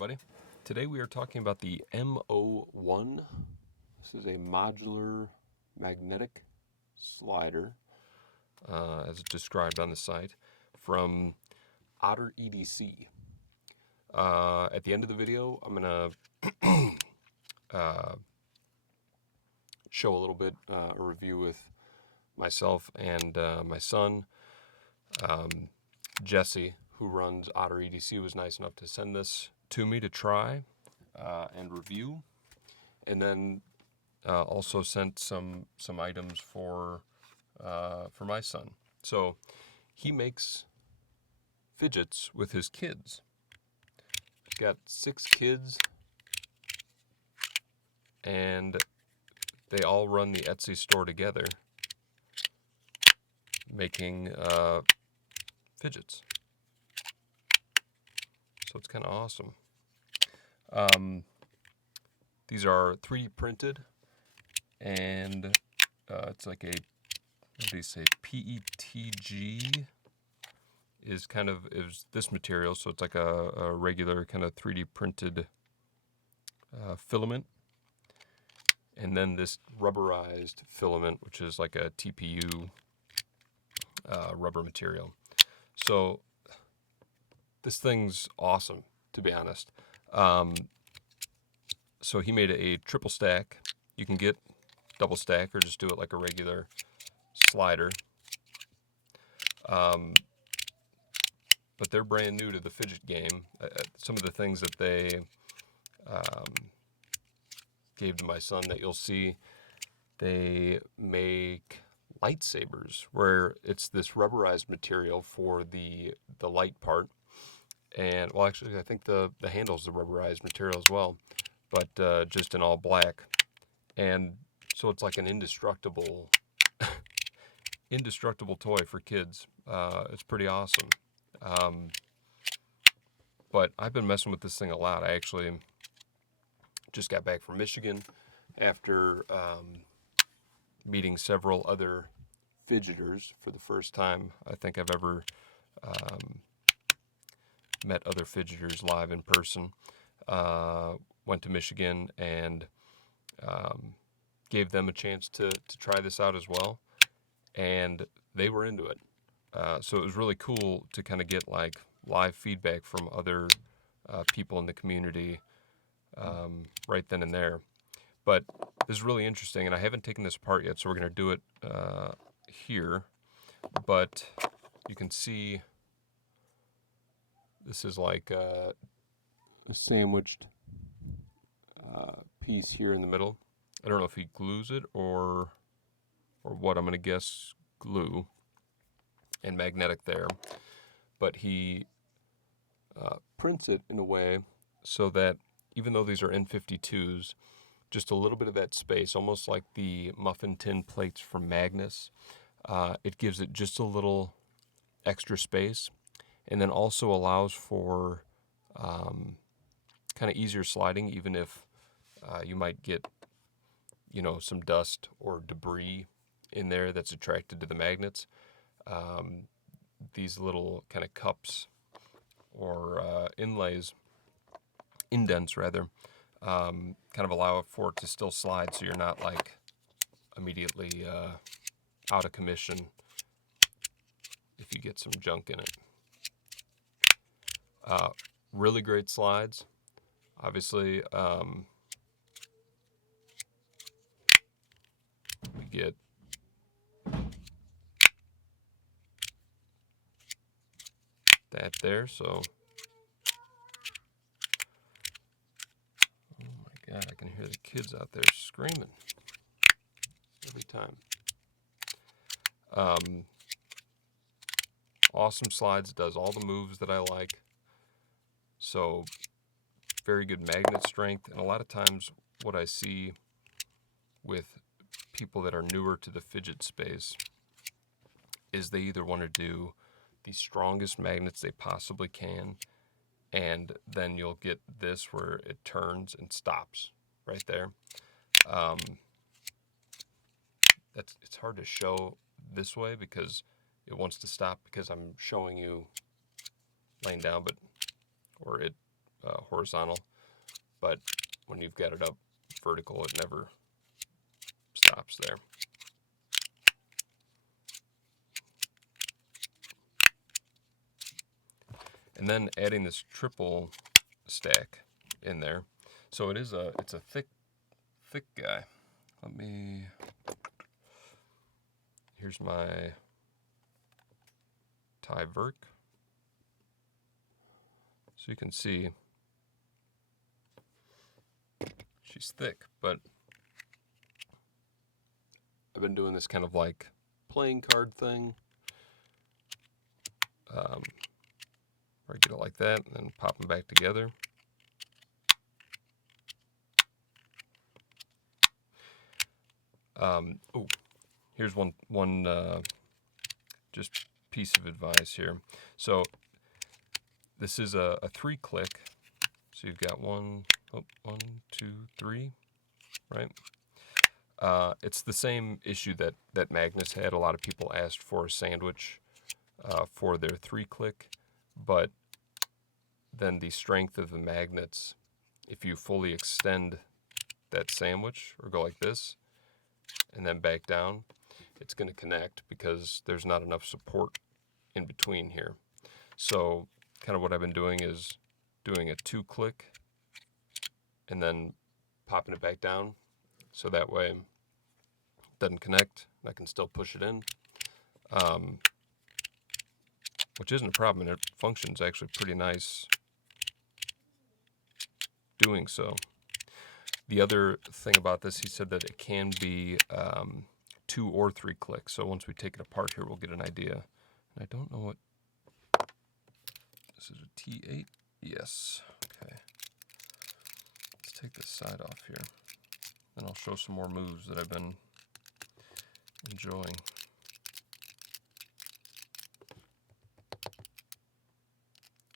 everybody. Today we are talking about the M01. This is a modular magnetic slider, as described on the site, from Otter EDC. At the end of the video, I'm going to show a little bit, a review with myself and my son. Jesse, who runs Otter EDC, was nice enough to send this to me to try and review, and then also sent some items for my son. So he makes fidgets with his kids. He's got 6 kids, and they all run the Etsy store together, making fidgets. So it's kind of awesome. These are 3D printed, and it's like a, what do you say, PETG is this material, so it's like a regular kind of 3D printed filament, and then this rubberized filament, which is like a TPU rubber material. So this thing's awesome, to be honest. So he made a triple stack. You can get double stack or just do it like a regular slider. But they're brand new to the fidget game. Some of the things that they gave to my son that you'll see, they make lightsabers, where it's this rubberized material for the light part. And, well, actually, I think the handle's the rubberized material as well, but just in all black. And so it's like an indestructible toy for kids. It's pretty awesome. But I've been messing with this thing a lot. I actually just got back from Michigan after meeting several other fidgeters for the first time I think I've ever met other fidgeters live in person. Went to Michigan and gave them a chance to try this out as well, and they were into it. So it was really cool to kind of get like live feedback from other people in the community right then and there. But this is really interesting, and I haven't taken this apart yet, so we're going to do it here. But you can see this is like a sandwiched piece here in the middle. I don't know if he glues it or what. I'm going to guess glue and magnetic there. But he prints it in a way so that even though these are N52s, just a little bit of that space, almost like the muffin tin plates from Magnus, it gives it just a little extra space, and then also allows for kind of easier sliding, even if you might get, some dust or debris in there that's attracted to the magnets. These little kind of cups or indents rather, kind of allow for it to still slide, so you're not like immediately out of commission if you get some junk in it. Really great slides. Obviously, we get that there, so oh my god, I can hear the kids out there screaming every time. Awesome slides, does all the moves that I like. So very good magnet strength, and a lot of times what I see with people that are newer to the fidget space is they either want to do the strongest magnets they possibly can, and then you'll get this where it turns and stops right there. It's hard to show this way because it wants to stop because I'm showing you laying down, or it horizontal, but when you've got it up vertical, it never stops there. And then adding this triple stack in there. So it's a thick guy. Here's my tie vert. So you can see she's thick, but I've been doing this kind of like playing card thing. Where I get it like that, and then pop them back together. Oh, here's one just piece of advice here. So this is a 3-click. So you've got 1, 2, 3, right? It's the same issue that Magnus had. A lot of people asked for a sandwich for their 3-click, but then the strength of the magnets, if you fully extend that sandwich or go like this and then back down, it's going to connect because there's not enough support in between here. So kind of what I've been doing is doing a 2-click and then popping it back down, so that way it doesn't connect and I can still push it in, which isn't a problem, and it functions actually pretty nice doing so. The other thing about this, he said that it can be 2 or 3 clicks. So once we take it apart here, we'll get an idea. And I don't know what, this is a T8? Yes, okay. Let's take this side off here. Then I'll show some more moves that I've been enjoying.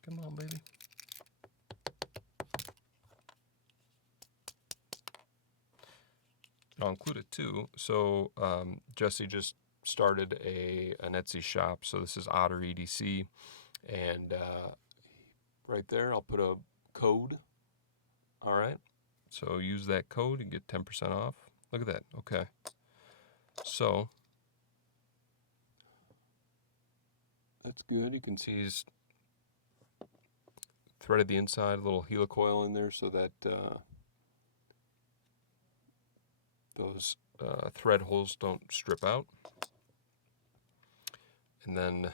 Come on, baby. I'll include it too. So Jesse just started an Etsy shop. So this is Otter EDC, and right there I'll put a code. All right. So use that code and get 10% off. Look at that. Okay. So that's good. You can see he's threaded the inside, a little helicoil in there so that those thread holes don't strip out. And then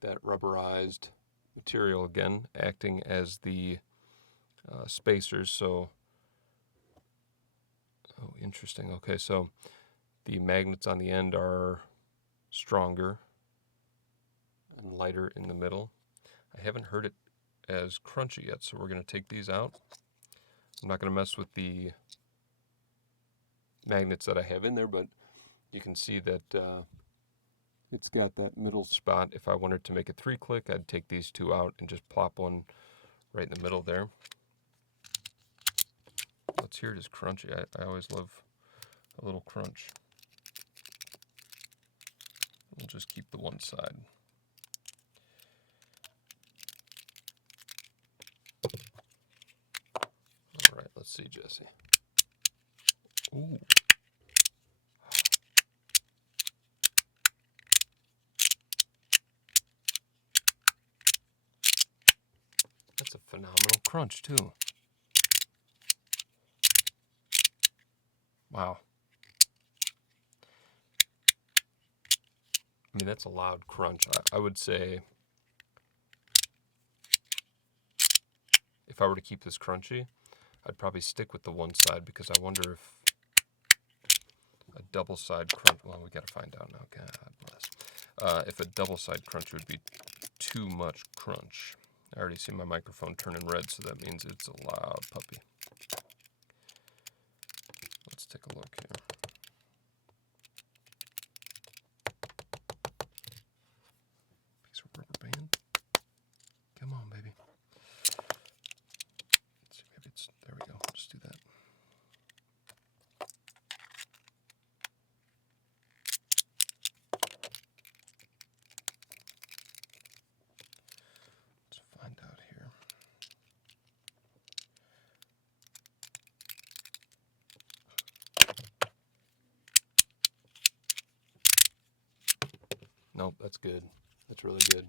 that rubberized material again acting as the spacers. So, oh, interesting. Okay, so the magnets on the end are stronger and lighter in the middle. I haven't heard it as crunchy yet, so we're going to take these out. I'm not going to mess with the magnets that I have in there, but you can see that it's got that middle spot. If I wanted to make a 3-click, I'd take these 2 out and just plop one right in the middle there. Let's hear it as crunchy. I always love a little crunch. We'll just keep the one side. All right, let's see, Jesse. Ooh. That's a phenomenal crunch, too. Wow. I mean, that's a loud crunch. I would say if I were to keep this crunchy, I'd probably stick with the one side, because I wonder if a double side crunch, well, we got to find out now, God bless. If a double side crunch would be too much crunch. I already see my microphone turning red, so that means it's a loud puppy. Let's take a look here. Piece of rubber band. Come on, baby. Let's see, maybe it's, there we go. Just do that. Let's find out here. Nope, that's good. That's really good.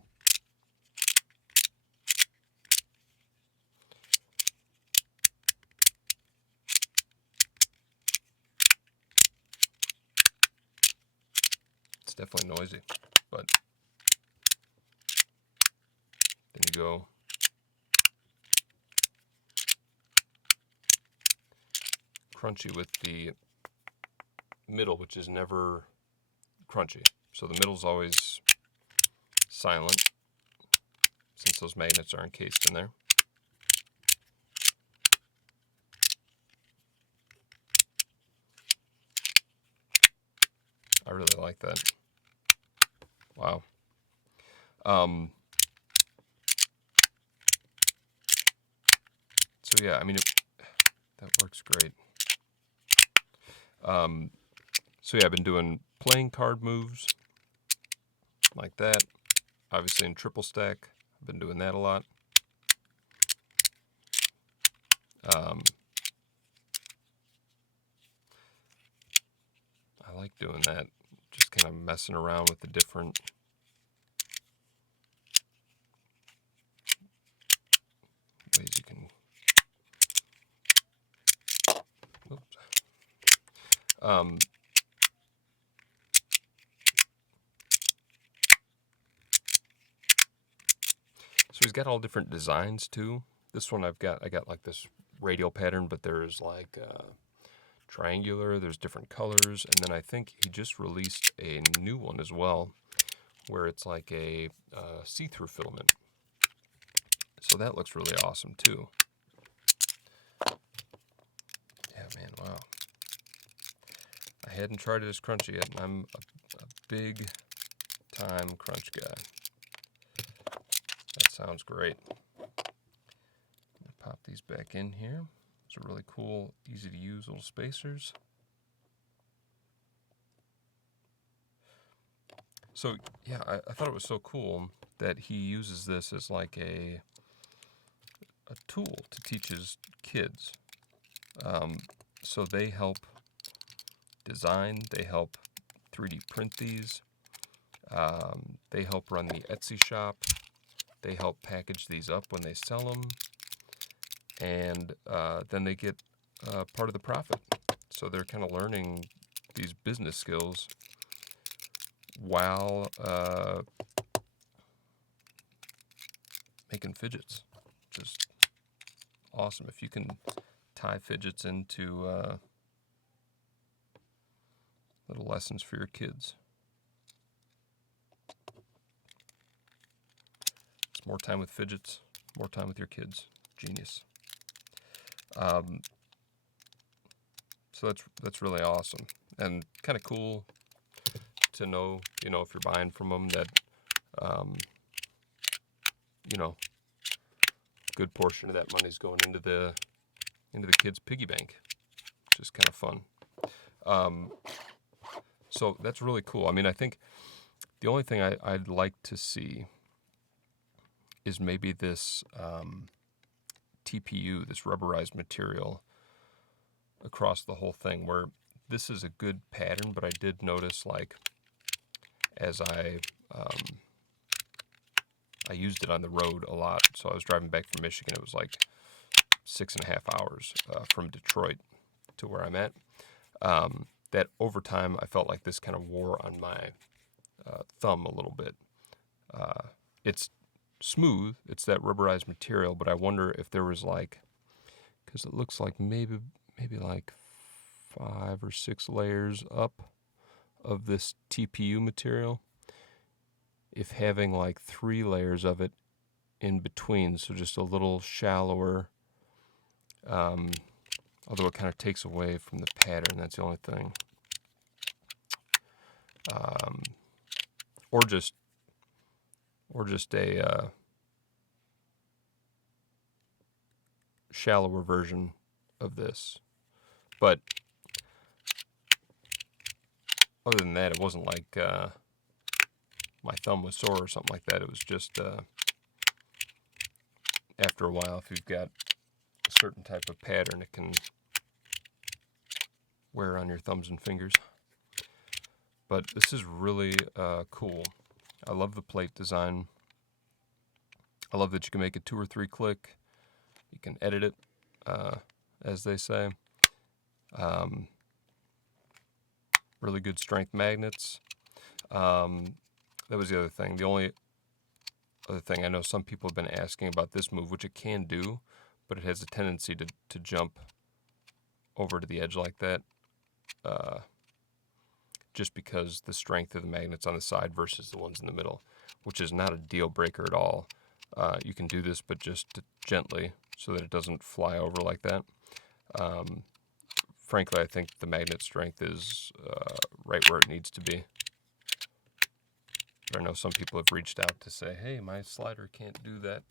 It's definitely noisy, but then you go. Crunchy with the middle, which is never crunchy. So the middle's always silent, since those magnets are encased in there. I really like that. Wow. So yeah, I mean, that works great. So yeah, I've been doing playing card moves like that. Obviously in triple stack, I've been doing that a lot. I like doing that, just kind of messing around with the different ways you can. Oops. So he's got all different designs too. This one I got like this radial pattern, but there's like triangular, there's different colors, and then I think he just released a new one as well, where it's like a see-through filament. So that looks really awesome too. Yeah, man, wow. I hadn't tried it as crunchy yet, and I'm a big time crunch guy. That sounds great. Pop these back in here. These are really cool, easy to use little spacers. So yeah, I thought it was so cool that he uses this as like a tool to teach his kids. So they help design, they help 3D print these, they help run the Etsy shop, they help package these up when they sell them, and then they get part of the profit. So they're kind of learning these business skills while making fidgets. Just awesome. If you can tie fidgets into little lessons for your kids. It's more time with fidgets, more time with your kids. Genius. So that's really awesome and kind of cool to know, you know, if you're buying from them that, you know, a good portion of that money's going into the kids' piggy bank, which is kind of fun. So that's really cool. I mean, I think the only thing I'd like to see is maybe this TPU, this rubberized material across the whole thing, where this is a good pattern, but I did notice, like, as I used it on the road a lot. So I was driving back from Michigan. It was like 6.5 hours from Detroit to where I'm at. That over time, I felt like this kind of wore on my thumb a little bit. It's smooth. It's that rubberized material, but I wonder if there was like, because it looks like maybe like 5 or 6 layers up of this TPU material. If having like 3 layers of it in between, so just a little shallower, although it kind of takes away from the pattern, that's the only thing. Or just a shallower version of this. But other than that, it wasn't like my thumb was sore or something like that. It was just after a while, if you've got a certain type of pattern, it can wear on your thumbs and fingers. But this is really cool. I love the plate design. I love that you can make it 2 or 3 click. You can edit it, as they say. Really good strength magnets. That was the other thing. The only other thing, I know some people have been asking about this move, which it can do, but it has a tendency to jump over to the edge like that, just because the strength of the magnets on the side versus the ones in the middle, which is not a deal breaker at all. You can do this, but just gently so that it doesn't fly over like that. Frankly, I think the magnet strength is right where it needs to be. But I know some people have reached out to say, hey, my slider can't do that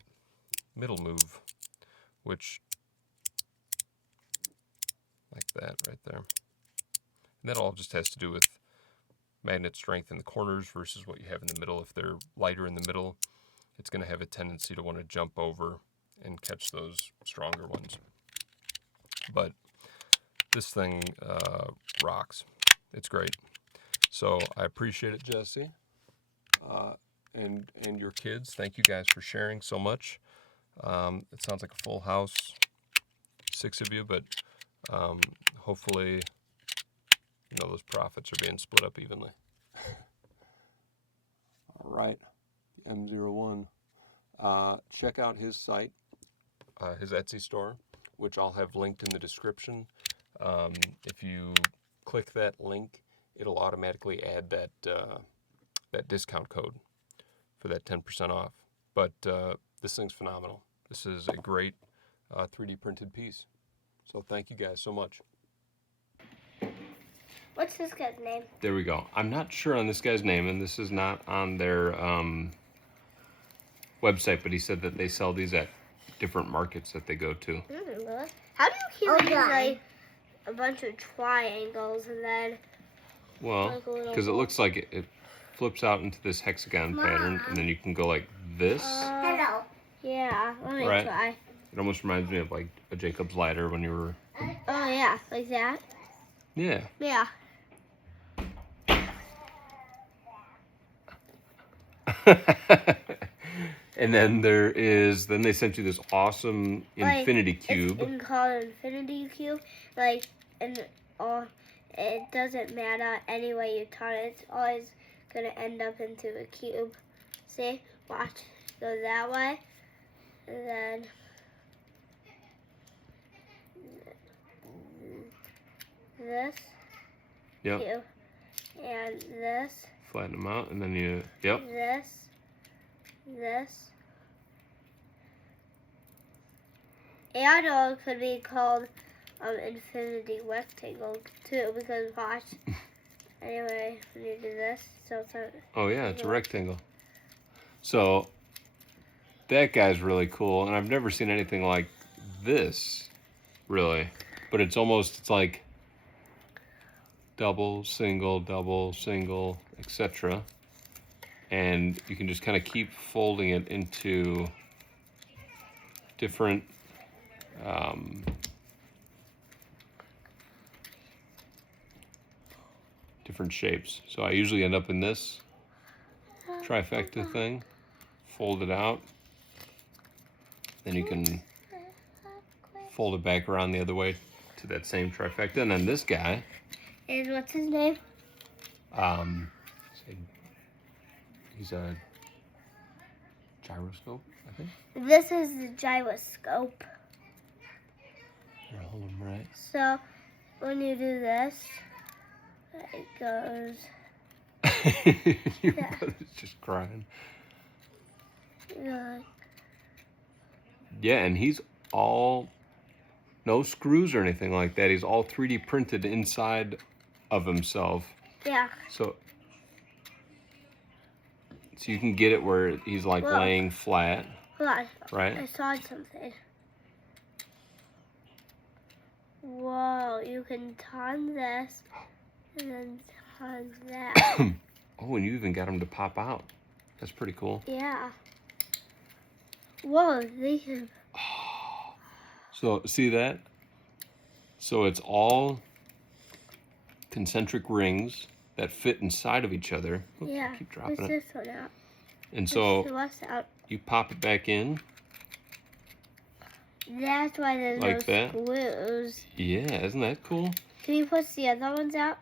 middle move, which, like that right there. And that all just has to do with magnet strength in the corners versus what you have in the middle. If they're lighter in the middle, it's going to have a tendency to want to jump over and catch those stronger ones. But this thing rocks. It's great. So I appreciate it, Jesse. And your kids. Thank you guys for sharing so much. It sounds like a full house, 6 of you, but hopefully, those profits are being split up evenly. All right, M01. Check out his site, his Etsy store, which I'll have linked in the description. If you click that link, it'll automatically add that discount code for that 10% off. But this thing's phenomenal. This is a great 3D printed piece. So thank you guys so much. What's this guy's name? There we go. I'm not sure on this guy's name, and this is not on their website, but he said that they sell these at different markets that they go to. Really? How do you keep like a bunch of triangles and then... Well, because it looks like it flips out into this hexagon pattern, and then you can go like this. Hello. Yeah, let me try. It almost reminds me of like a Jacob's ladder when you were... Oh yeah, like that? Yeah. Yeah. And then then they sent you this awesome infinity cube. It's called infinity cube. Like, it doesn't matter any way you turn it. It's always gonna end up into a cube. See? Watch. Go that way. And then this. Yep. Cube. And this. Flatten them out, and then you... Yep. This. And it could be called infinity rectangle too, because watch. Anyway, when you do this, so it's a... Oh yeah, it's a rectangle. So that guy's really cool, and I've never seen anything like this, really. But it's like double, single, etc. And you can just kind of keep folding it into different different shapes. So I usually end up in this trifecta thing, fold it out, then you can fold it back around the other way to that same trifecta. And then this guy is, what's his name? He's a gyroscope, I think. This is the gyroscope. Here, hold him right. So when you do this, it goes. Your brother's just crying. Yeah. Yeah, and he's all no screws or anything like that. He's all 3D printed inside of himself. Yeah. So you can get it where he's like laying flat. Hold on. Right? I saw something. Whoa, you can turn this and then turn that. Oh, and you even got him to pop out. That's pretty cool. Yeah. Whoa, they can... So, see that? So it's all concentric rings that fit inside of each other. Oops, Yeah. keep dropping What's it. this one out? And so What's out? you pop it back in. That's why there's Like no that? screws. Yeah, isn't that cool? Can you push the other ones out?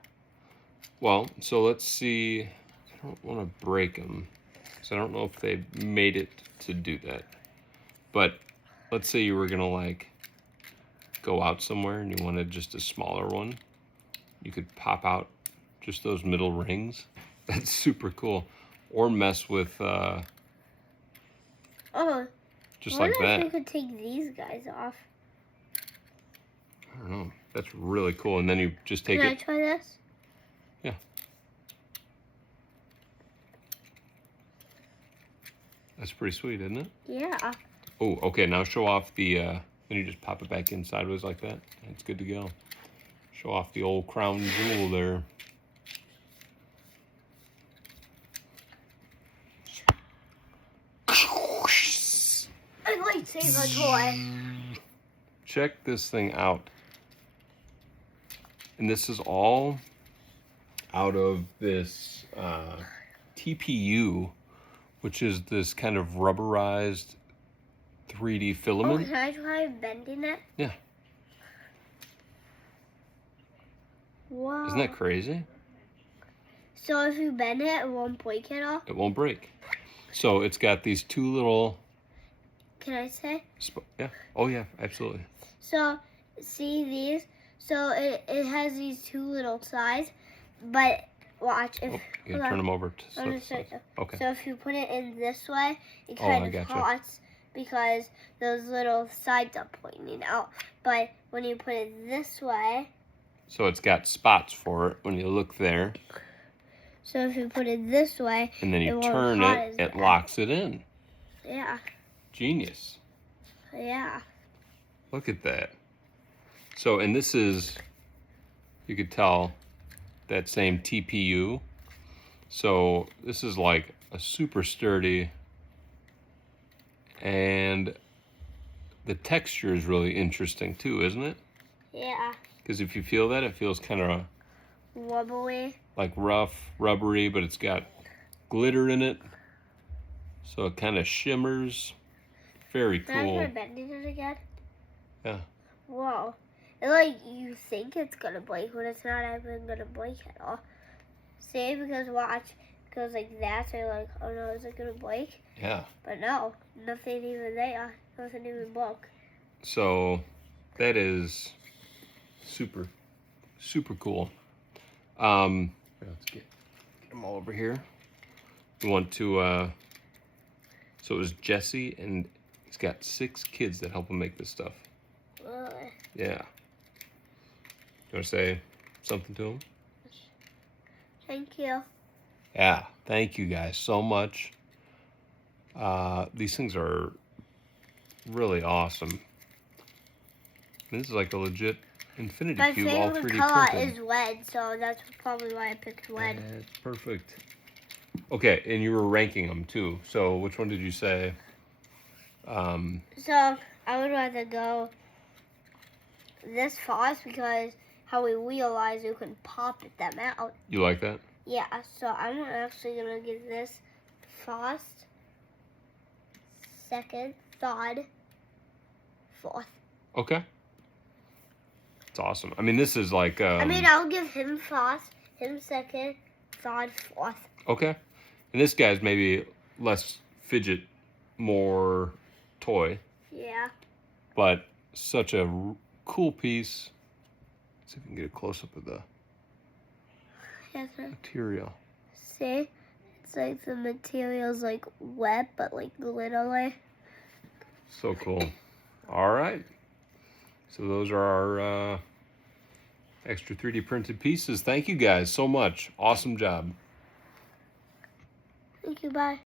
Well, so let's see. I don't want to break them, so I don't know if they made it to do that. But let's say you were gonna like go out somewhere and you wanted just a smaller one. You could pop out just those middle rings. That's super cool. Or mess with Oh, just I like wonder if that. we could take these guys off. I don't know. That's really cool. And then you just take Can I it. try this? Yeah. That's pretty sweet, isn't it? Yeah. Oh, okay. Now show off the. Then you just pop it back in sideways like that. It's good to go. Show off the old crown jewel there. A lightsaber toy. Check this thing out. And this is all out of this TPU, which is this kind of rubberized 3D Oh, filament. can I try bending it? Yeah. Wow. Isn't that crazy? So if you bend it, it won't break at all? It won't break. So it's got these two little... Can I say? Yeah. Oh, yeah, absolutely. So, see these? So it has these two little sides, but watch. If, Oh, you hold gotta turn on. them over. I'm gonna show you. Okay. So if you put it in this way, it Oh, kind I of gotcha. pots because those little sides are pointing out. But when you put it this way, So it's got spots for it when you look there. so if you put it this way, And then it you won't turn pot it, as it bad. locks it in. Yeah, Genius. yeah. Look at that. So, and this is, you could tell, that same TPU. So this is like a super sturdy, and the texture is really interesting too, isn't it? Yeah. Because if you feel that, it feels kind of Wobbly. like rough, rubbery, but it's got glitter in it. So it kind of shimmers. Very Can I cool. try bending it again? Yeah. Whoa. It's like you think it's gonna break, but it's not even gonna break at all. See, because watch, it goes like that, so you're like, oh no, is it gonna break? Yeah. But no, nothing even there. Nothing even broke. So that is super, super cool. Let's get them all over here. We want to, so it was Jesse, and he's got 6 kids that help him make this stuff. Really? Yeah. You want to say something to him? Thank you. Yeah. Thank you guys so much. These things are really awesome. This is like a legit infinity My cube, all favorite 3D color printed. is red, so that's probably why I picked red. That's perfect. Okay, and you were ranking them too. So which one did you say? So I would rather go this fast because how we realize you can pop them out. You like that? Yeah, so I'm actually gonna give this first, second, third, fourth. Okay. It's awesome. I mean, this is like. I mean, I'll give him first, him second, third, fourth. Okay. And this guy's maybe less fidget, more toy, Yeah. but such a cool piece. Let's see if we can get a close up of the Yes, sir. material. See? It's like the material's like wet, but like glittery. So cool. All right. So those are our extra 3D printed pieces. Thank you guys so much. Awesome job. Thank you, bye.